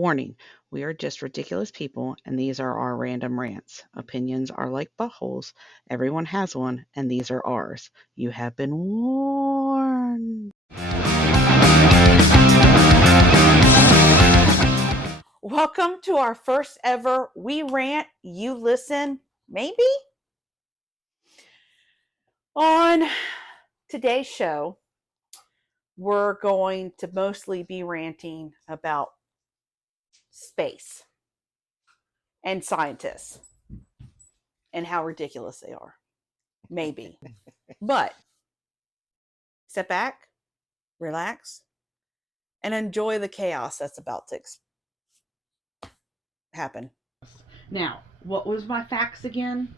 Warning, we are just ridiculous people, and these are our random rants. Opinions are like buttholes. Everyone has one, and these are ours. You have been warned. Welcome to our first ever We Rant, You Listen, maybe? On today's show, we're going to mostly be ranting about space and scientists and how ridiculous they are. Maybe. But step back, relax, and enjoy the chaos that's about to happen. Now, what was my facts again?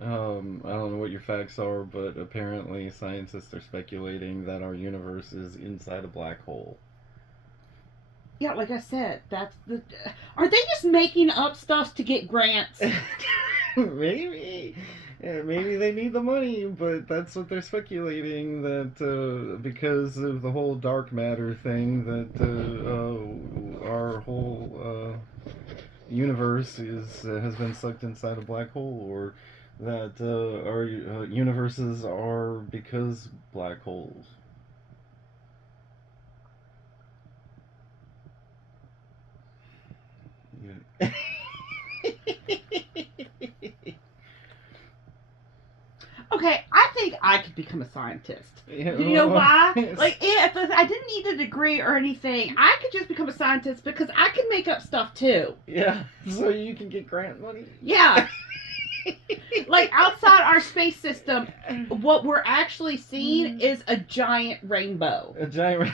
I don't know what your facts are, but apparently scientists are speculating that our universe is inside a black hole. Yeah, like I said, that's the. Are they just making up stuff to get grants? Maybe. Yeah, maybe they need the money, but that's what they're speculating, that because of the whole dark matter thing, that our whole universe has been sucked inside a black hole, or that our universes are because black holes. Yeah. Okay, I think I could become a scientist. Yeah, You know why? yes. Like, if I didn't need a degree or anything, I could just become a scientist because I can make up stuff too. Yeah, so you can get grant money. Yeah. Like, outside our space system, what we're actually seeing is a giant rainbow. A giant.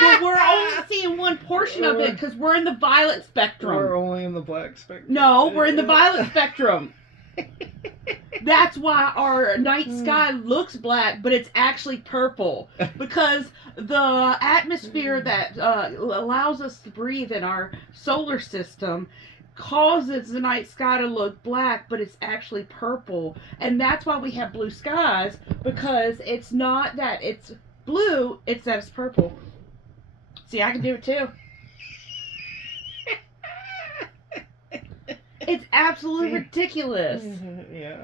But we're only seeing one portion of it because we're in the violet spectrum. We're only in the black spectrum. No, we're in the violet spectrum. That's why our night sky looks black, but it's actually purple. Because the atmosphere that allows us to breathe in our solar system causes the night sky to look black, but it's actually purple. And that's why we have blue skies, because it's not that it's blue, it's that it's purple. See, I can do it too. It's absolutely ridiculous. Yeah.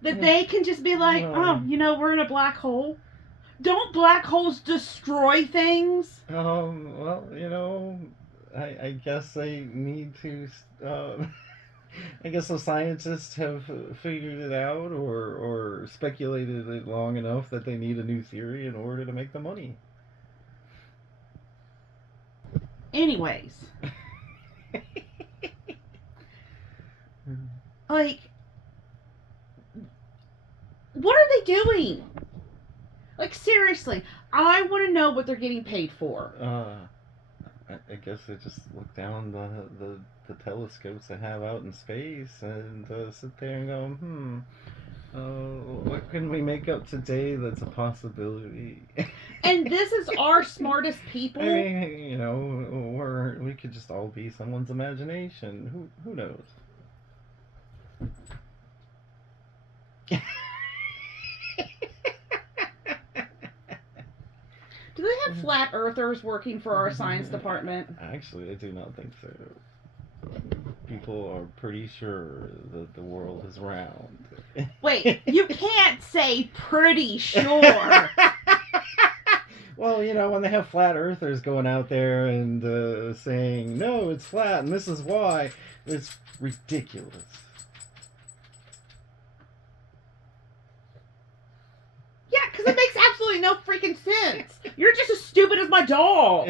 That they can just be like, oh, we're in a black hole. Don't black holes destroy things? Well, I guess they need to. I guess the scientists have figured it out, or speculated it long enough that they need a new theory in order to make the money. Anyways. Like, what are they doing? Like, seriously, I want to know what they're getting paid for. I guess they just look down the telescopes they have out in space and sit there and go, what can we make up today that's a possibility? And this is our smartest people. I mean, we could just all be someone's imagination. Who knows? Do they have flat earthers working for our science department? Actually, I do not think so. People are pretty sure that the world is round. Wait, you can't say pretty sure. Well, when they have flat earthers going out there and saying, no, it's flat and this is why, it's ridiculous. Yeah, because it makes absolutely no freaking sense. You're just as stupid as my doll.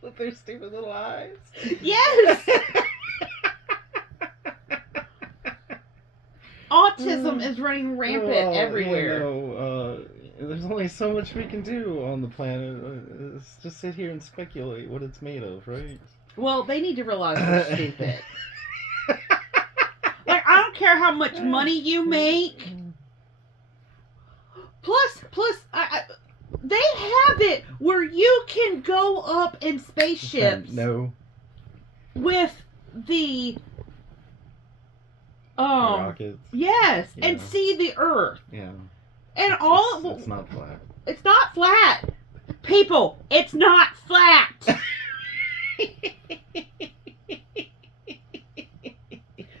With their stupid little eyes. Yes. Autism is running rampant everywhere. There's only so much we can do on the planet. Let's just sit here and speculate what it's made of, right? Well, they need to realize they're stupid. Like, I don't care how much money you make. Plus, they have it where you can go up in spaceships. No. With the rockets. Yes, Yeah. and see the Earth. Yeah. And It's not flat. It's not flat. People, it's not flat.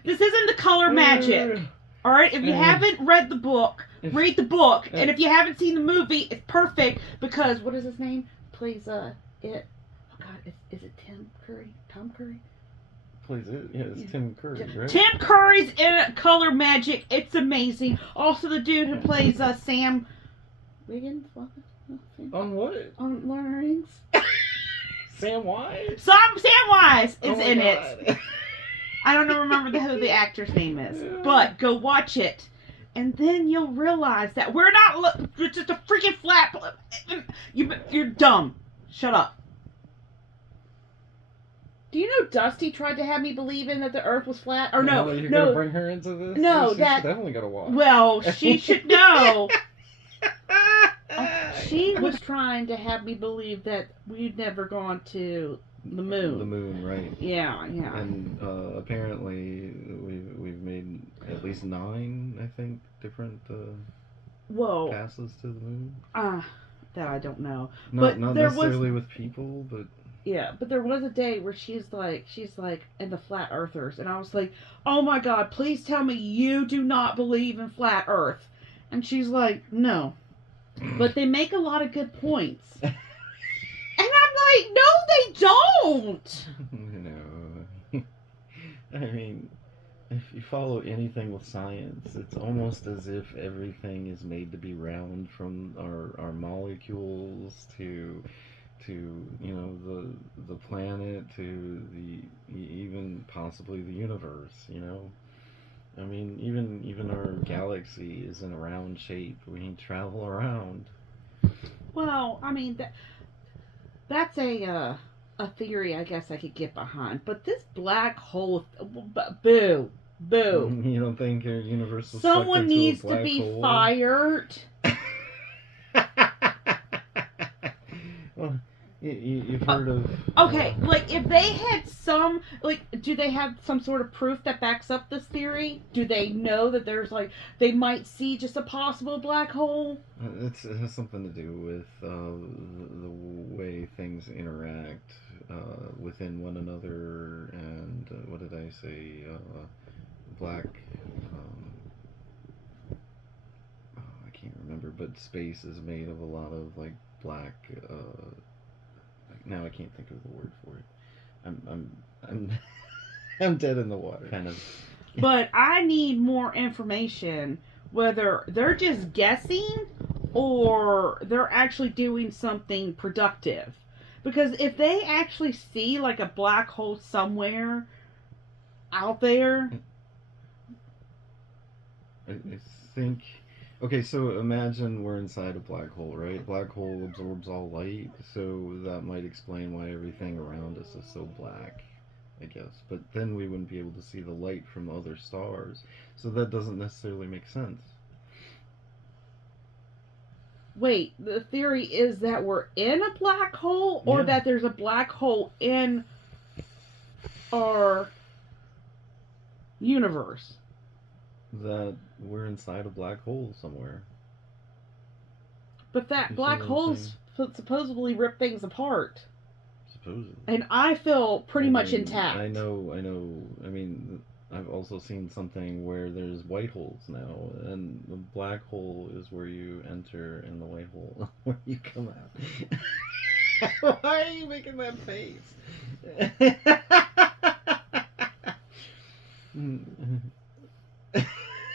This isn't the color magic. All right, if you haven't read the book, read the book. And if you haven't seen the movie, it's perfect because what is his name? Plays it. Oh God, is it Tim Curry? Tom Curry? Plays it? Yeah, it's Tim Curry, right? Tim Curry's in Color Magic. It's amazing. Also, the dude who plays Sam Wiggins. On what? On Lord of the Rings. Sam Wise? Sam Wise is in God. it. I don't remember who the actor's name is, but go watch it, and then you'll realize that we're not. It's just a freaking flat. You're dumb. Shut up. Do you know Dusty tried to have me believe in that the Earth was flat? Or no, You're no. gonna bring her into this? No, She's that- definitely gotta watch. Well, she should know. She was trying to have me believe that we'd never gone to the moon. The moon, right? Yeah. And apparently we've made at least 9, I think, different Whoa. passes to the moon. That I don't know. Not But there was- necessarily with people, but Yeah, but there was a day where she's like, and the flat earthers, and I was like, oh my God, please tell me you do not believe in flat Earth, and she's like, no, but they make a lot of good points, and I'm like, no, they don't. I mean, if you follow anything with science, it's almost as if everything is made to be round, from our molecules to the planet to even possibly the universe. I mean, even our galaxy is in a round shape. We travel around. Well, I mean that's a theory I guess I could get behind, but this black hole, boo. You don't think your universe is Someone sucked into a needs to black be hole? fired. Well, you've heard of... Okay, like if they had do they have some sort of proof that backs up this theory? Do they know that there's they might see just a possible black hole? It has something to do with the way things interact within one another, and what did I say? Black. I can't remember, but space is made of a lot of black. Now I can't think of the word for it. I'm I'm dead in the water, kind of. But I need more information whether they're just guessing or they're actually doing something productive. Because if they actually see a black hole somewhere out there, I think. Okay, so imagine we're inside a black hole, right? Black hole absorbs all light, so that might explain why everything around us is so black, I guess. But then we wouldn't be able to see the light from other stars, so that doesn't necessarily make sense. wait, the theory is that we're in a black hole or Yeah. that there's a black hole in our universe? That we're inside a black hole somewhere. But that You see black what I'm holes supposedly rip things apart. Supposedly. And I feel pretty much intact. I know. I mean, I've also seen something where there's white holes now, and the black hole is where you enter, and the white hole where you come out. Why are you making that face?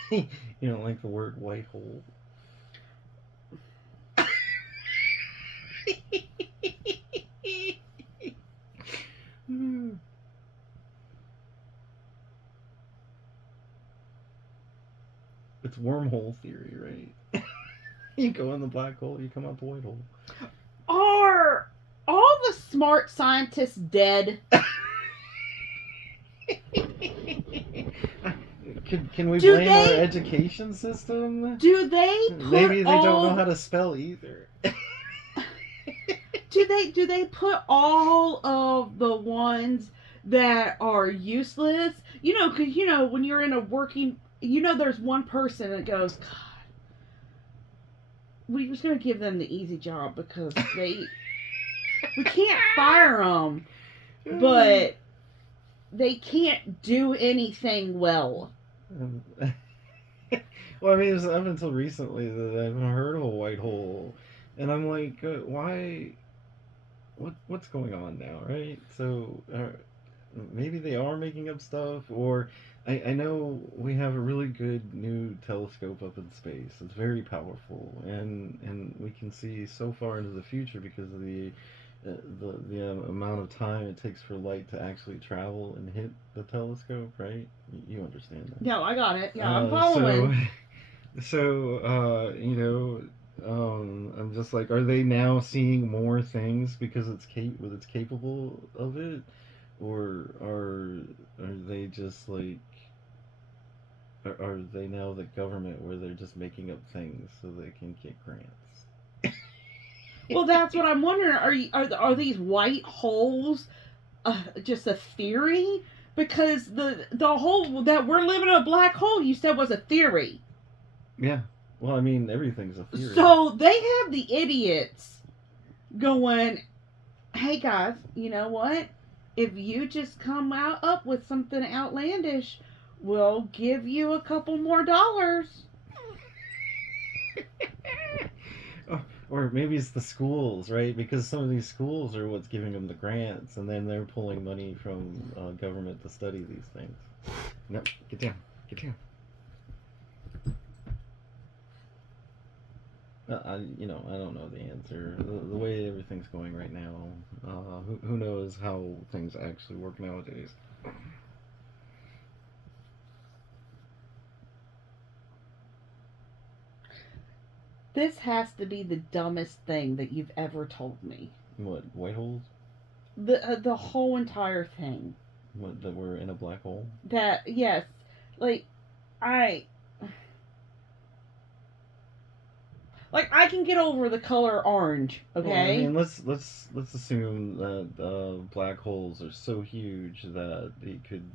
You don't like the word white hole? It's wormhole theory, right? You go in the black hole, you come out the white hole. Are all the smart scientists dead? Can we Do blame our they- education system? Do they put Maybe they all, don't know how to spell either. Do they put all of the ones that are useless? Because when you're in a working, there's one person that goes, God, we're just gonna give them the easy job because We can't fire them, but they can't do anything well. Well, I mean, it's up until recently that I've heard of a white hole, and I'm like, why? What's going on now, right? So maybe they are making up stuff, or I know we have a really good new telescope up in space. It's very powerful, and we can see so far into the future because of the amount of time it takes for light to actually travel and hit the telescope, right? You understand that? Yeah, I got it. Yeah, I'm following. I'm just like, are they now seeing more things because it's capable of it, or are they just like, are they now the government where they're just making up things so they can get grants? Well, that's what I'm wondering. Are these white holes just a theory? Because the hole that we're living in a black hole, you said was a theory. Yeah. Well, I mean, everything's a theory. So they have the idiots going, hey guys, you know what? If you just come up with something outlandish, we'll give you a couple more dollars. Or maybe it's the schools, right? Because some of these schools are what's giving them the grants, and then they're pulling money from government to study these things. No, get down, get down. I don't know the answer. The way everything's going right now, who knows how things actually work nowadays? This has to be the dumbest thing that you've ever told me. What, white holes? The whole entire thing. What, that we're in a black hole? That, yes, like I can get over the color orange, okay? Well, I mean, let's assume that black holes are so huge that they could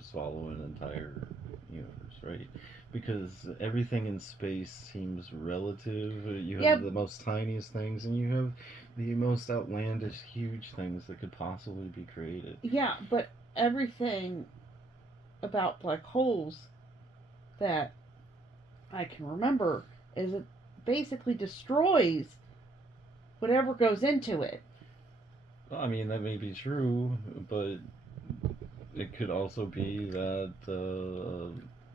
swallow an entire universe, right? Because everything in space seems relative. You have the most tiniest things, and you have the most outlandish, huge things that could possibly be created. Yeah, but everything about black holes that I can remember is it basically destroys whatever goes into it. Well, I mean, that may be true, but it could also be that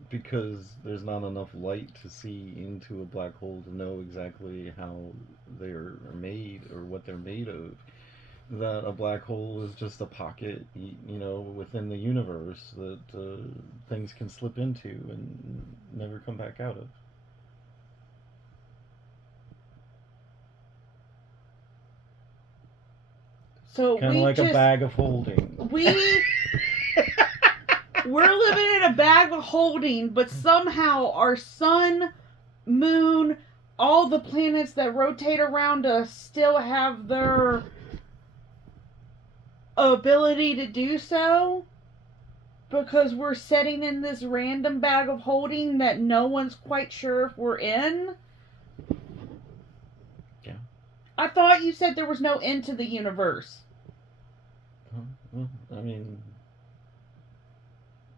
because there's not enough light to see into a black hole to know exactly how they're made or what they're made of, that a black hole is just a pocket, within the universe that things can slip into and never come back out of. So kind of like a bag of holding. We're living in a bag of holding, but somehow our sun, moon, all the planets that rotate around us still have their ability to do so, because we're sitting in this random bag of holding that no one's quite sure if we're in. Yeah. I thought you said there was no end to the universe. Well, I mean,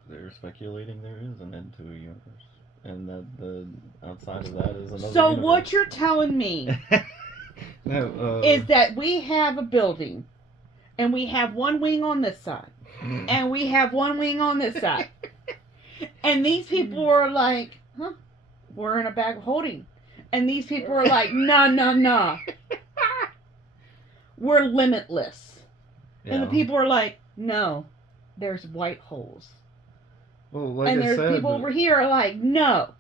they're speculating there is an end to a universe, and that the outside of that is another. So universe. what you're telling me is that we have a building, and we have one wing on this side, and we have one wing on this side, and these people are like, "Huh, we're in a bag of holding," and these people are like, "Nah, we're limitless." And the people are like, no, there's white holes. Well, like and there's I said, people over here are like, no.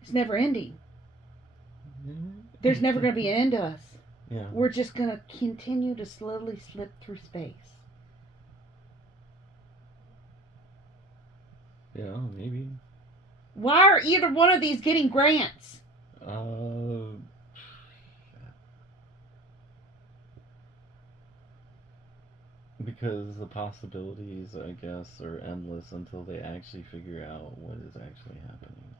It's never ending. There's never going to be an end to us. Yeah. We're just going to continue to slowly slip through space. Yeah, maybe. Why are either one of these getting grants? Because the possibilities, I guess, are endless until they actually figure out what is actually happening.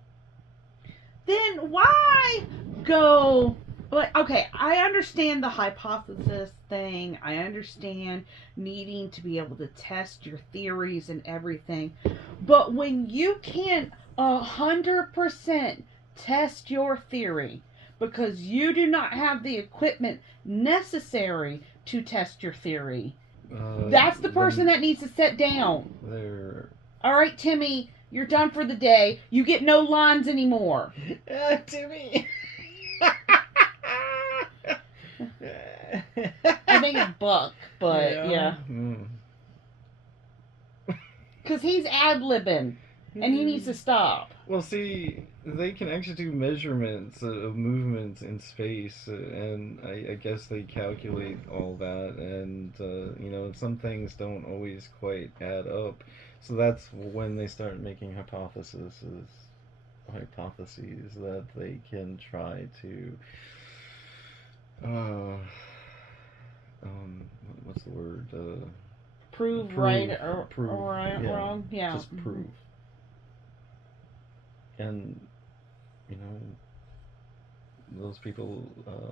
Then why go But okay, I understand the hypothesis thing. I understand needing to be able to test your theories and everything. But when you can't 100% test your theory because you do not have the equipment necessary to test your theory, that's the person that needs to sit down. They're All right, Timmy, you're done for the day. You get no lines anymore. Timmy. I think it's Buck, but yeah. Mm. Because he's ad-libbing, and he needs to stop. Well, see, they can actually do measurements of movements in space, and I guess they calculate all that, and some things don't always quite add up. So that's when they start making hypotheses that they can try to what's the word? Prove right or yeah, wrong. Yeah. just prove. And those people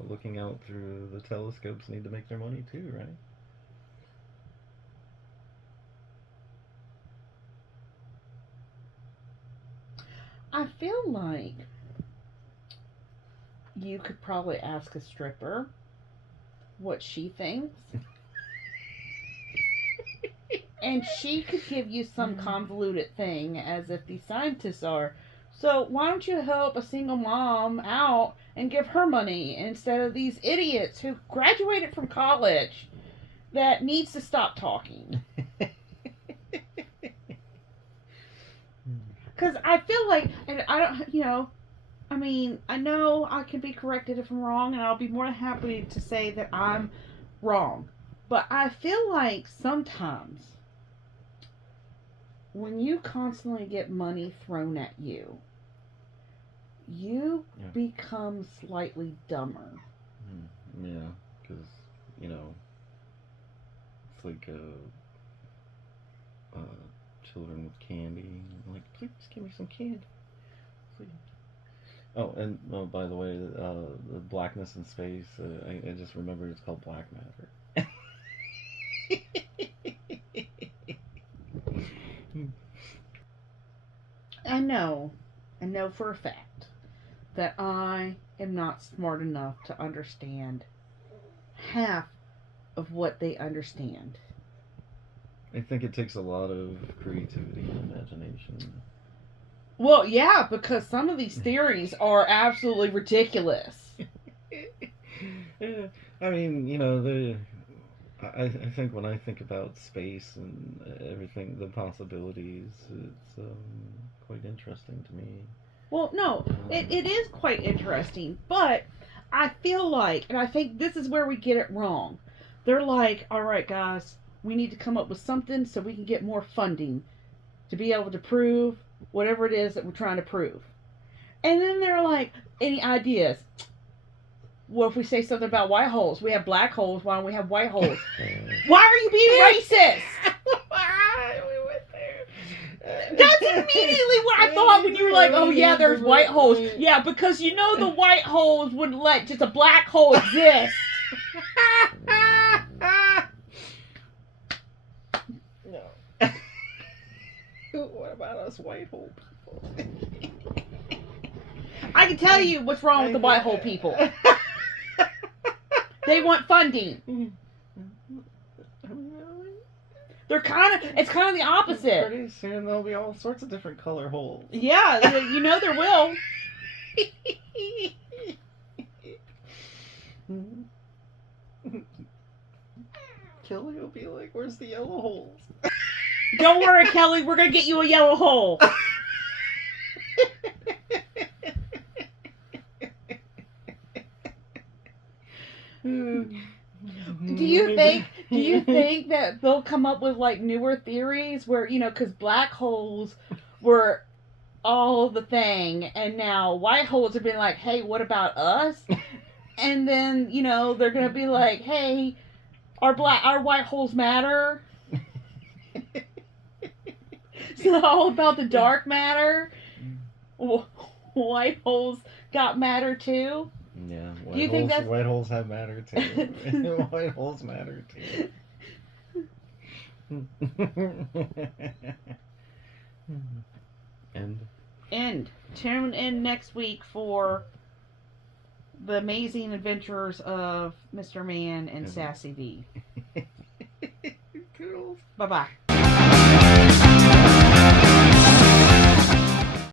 looking out through the telescopes need to make their money too, right? I feel like you could probably ask a stripper what she thinks. And she could give you some convoluted thing as if these scientists are. So why don't you help a single mom out and give her money instead of these idiots who graduated from college that needs to stop talking? Because I feel like, and I don't, I mean, I know I can be corrected if I'm wrong, and I'll be more than happy to say that I'm wrong. But I feel like sometimes when you constantly get money thrown at you, you become slightly dumber. Yeah, because, it's like children with candy. Like, please give me some candy. Please. Oh, and by the way, the blackness in space, I just remembered it's called black matter. I know for a fact that I am not smart enough to understand half of what they understand. I think it takes a lot of creativity and imagination. Well, yeah, because some of these theories are absolutely ridiculous. Yeah, I mean, I think when I think about space and everything, the possibilities, it's quite interesting to me. Well, no, it is quite interesting, but I feel like, and I think this is where we get it wrong. They're like, all right, guys, we need to come up with something so we can get more funding to be able to prove whatever it is that we're trying to prove. And then they're like, any ideas? What if we say something about white holes? We have black holes. Why don't we have white holes? Why are you being racist? Why we went there? That's immediately what I thought when you were like, oh yeah, there's white holes. Yeah, because the white holes wouldn't let just a black hole exist. No. What about us white hole people? I can tell you what's wrong with the white hole people. They want funding. It's kind of the opposite. Pretty soon there'll be all sorts of different color holes. Yeah, there will. Kelly will be like, where's the yellow holes? Don't worry, Kelly, we're going to get you a yellow hole. Do you think that they'll come up with like newer theories where, because black holes were all the thing, and now white holes have been like, hey, what about us? And then, they're going to be like, hey, our white holes matter. It's not all about the dark matter. White holes got matter too. Yeah, Do you think that's- white holes have matter too. White holes matter too. End. Tune in next week for the amazing adventures of Mr. Man and Sassy V. Toodles. Bye-bye.